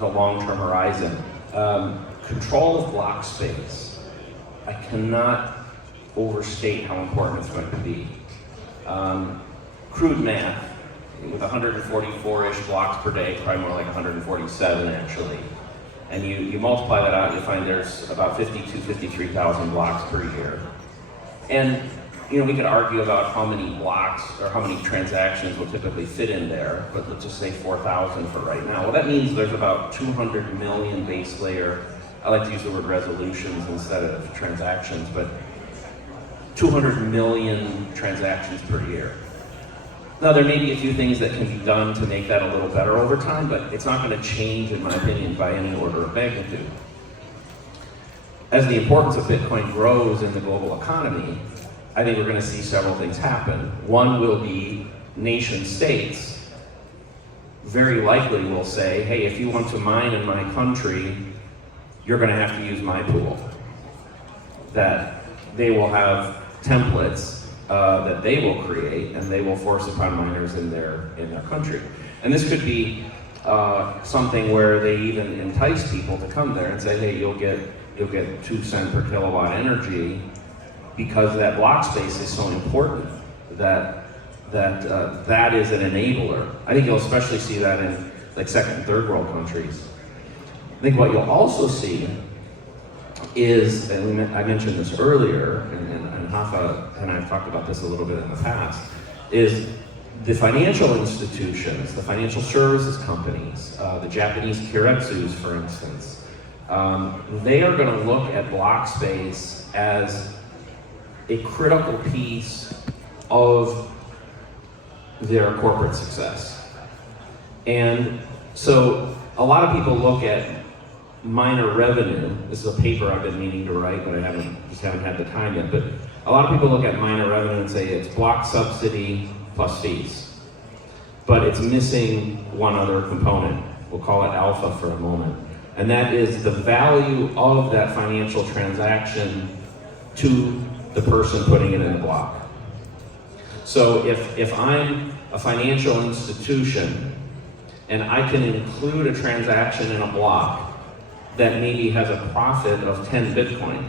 the long-term horizon. Control of block space. I cannot overstate how important it's going to be. Crude math, with 144-ish blocks per day, probably more like 147 actually. And you multiply that out, you find there's about 53,000 blocks per year. And we could argue about how many blocks or how many transactions will typically fit in there, but let's just say 4,000 for right now. Well, that means there's about 200 million base layer, I like to use the word resolutions instead of transactions, but 200 million transactions per year. Now, there may be a few things that can be done to make that a little better over time, but it's not going to change, in my opinion, by any order of magnitude. As the importance of Bitcoin grows in the global economy, I think we're going to see several things happen. One will be nation states very likely will say, hey, if you want to mine in my country, you're going to have to use my pool. That they will have templates that they will create, and they will force upon miners in their country. And this could be something where they even entice people to come there and say, hey, you'll get 2 cents per kilowatt energy, because that block space is so important that is an enabler. I think you'll especially see that in like second and third world countries. I think what you'll also see is, and I mentioned this earlier, and Hafa and I've talked about this a little bit in the past, is the financial institutions, the financial services companies, the Japanese keiretsus, for instance, they are going to look at block space as a critical piece of their corporate success. And so a lot of people look at miner revenue. This is a paper I've been meaning to write, but I just haven't had the time yet. But a lot of people look at miner revenue and say it's block subsidy plus fees. But it's missing one other component. We'll call it alpha for a moment. And that is the value of that financial transaction to the person putting it in the block. So if I'm a financial institution and I can include a transaction in a block that maybe has a profit of 10 Bitcoin,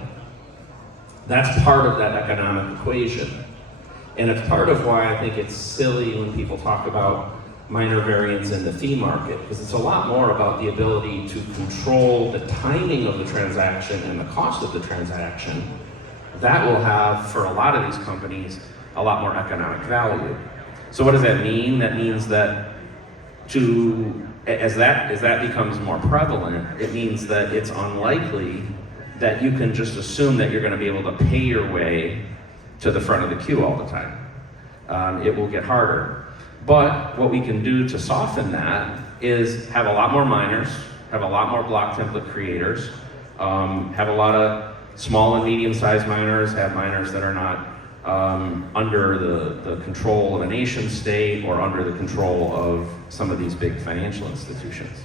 that's part of that economic equation. And it's part of why I think it's silly when people talk about minor variance in the fee market, because it's a lot more about the ability to control the timing of the transaction and the cost of the transaction. That will have, for a lot of these companies, a lot more economic value. So what does that mean? That means that as that becomes more prevalent, it means that it's unlikely that you can just assume that you're going to be able to pay your way to the front of the queue all the time. It will get harder. But what we can do to soften that is have a lot more miners, have a lot more block template creators, have a lot of small and medium-sized miners, have miners that are not under the control of a nation state or under the control of some of these big financial institutions.